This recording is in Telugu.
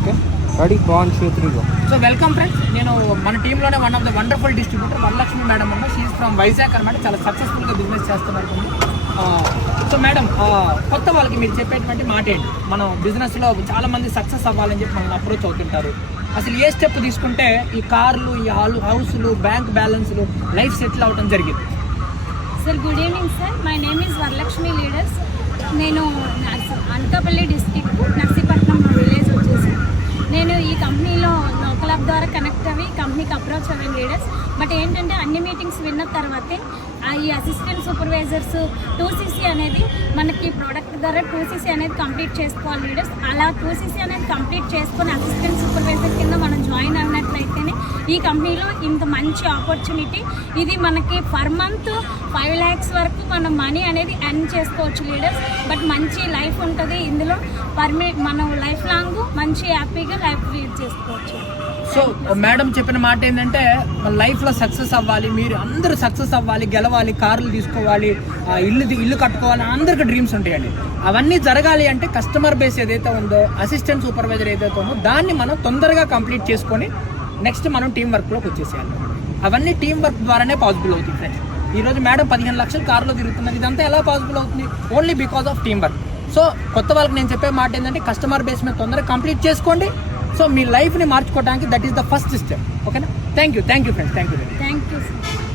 ఓకే రెడీ బాగుంది చేతులు. సో వెల్కమ్ ఫ్రెండ్స్, నేను మన టీంలోనే one of the wonderful distributor Varalakshmi madam అన్న. షీఈస్ ఫ్రమ్ వైజాగ్ అనమాట. చాలా సక్సెస్ఫుల్గా బిజినెస్ చేస్తున్నారు. సో మేడం, కొత్త వాళ్ళకి మీరు చెప్పేటువంటి మాట ఏంటి? మనం బిజినెస్లో చాలా మంది సక్సెస్ అవ్వాలని చెప్పి మనం అప్రోచ్ అవుతుంటారు. అసలు ఏ స్టెప్ తీసుకుంటే ఈ కార్లు, ఈ హౌస్లు, బ్యాంక్ బ్యాలెన్స్లు, లైఫ్ సెటిల్ అవ్వడం జరిగింది? Sir good evening sir, my name is Varalakshmi leaders. నేను అనకాపల్లి డిస్టిక్ నర్సీపట్నం విలేజ్ వచ్చేసి నేను ఈ కంపెనీలో లోకల్ యాప్ ద్వారా కనెక్ట్ అయ్యి కంపెనీకి అప్రోచ్ అవ్వాను లీడర్స్. బట్ ఏంటంటే అన్ని మీటింగ్స్ విన్న తర్వాతే ఈ అసిస్టెంట్ సూపర్వైజర్స్ 2cc అనేది మనకి ప్రోడక్ట్ ద్వారా 2cc అనేది కంప్లీట్ చేసుకోవాలి లీడర్స్. అలా 2cc అనేది కంప్లీట్ చేసుకొని అసిస్టెంట్ సూపర్వైజర్ కింద మనం జాయిన్ అయినట్లయితేనే ఈ కంపెనీలో ఇంత మంచి ఆపర్చునిటీ. ఇది మనకి పర్ మంత్ 5 lakhs వరకు మనం మనీ అనేది ఎర్న్ చేసుకోవచ్చు లీడర్స్. బట్ మంచి లైఫ్ ఉంటుంది ఇందులో. మనం లైఫ్ లాంగ్ మంచి హ్యాపీగా లైఫ్ లీడ్ చేసుకోవచ్చు. సో మేడం చెప్పిన మాట ఏంటంటే మన లైఫ్లో సక్సెస్ అవ్వాలి, మీరు అందరూ సక్సెస్ అవ్వాలి, గెలవాలి, కార్లు తీసుకోవాలి, ఇల్లు కట్టుకోవాలి, అందరికీ డ్రీమ్స్ ఉంటాయండి. అవన్నీ జరగాలి అంటే కస్టమర్ బేస్ ఏదైతే ఉందో, అసిస్టెంట్ సూపర్వైజర్ ఏదైతే ఉందో దాన్ని మనం తొందరగా కంప్లీట్ చేసుకొని నెక్స్ట్ మనం టీం వర్క్లోకి వచ్చేసేయాలి. అవన్నీ టీం వర్క్ ద్వారానే పాసిబుల్ అవుతుంది ఫ్రెండ్స్. ఈరోజు మేడం 15 లక్షలు కార్లో తిరుగుతున్నది. ఇదంతా ఎలా పాసిబుల్ అవుతుంది? Only because of team work. So కొత్త వాళ్ళకి నేను చెప్పే మాట ఏంటంటే కస్టమర్ బేస్ మీద తొందరగా కంప్లీట్ చేసుకోండి. సో మీ లైఫ్ని మార్చుకోవడానికి that is the first step. ఓకేనా? Thank you friends. Thank you. Thank you sir.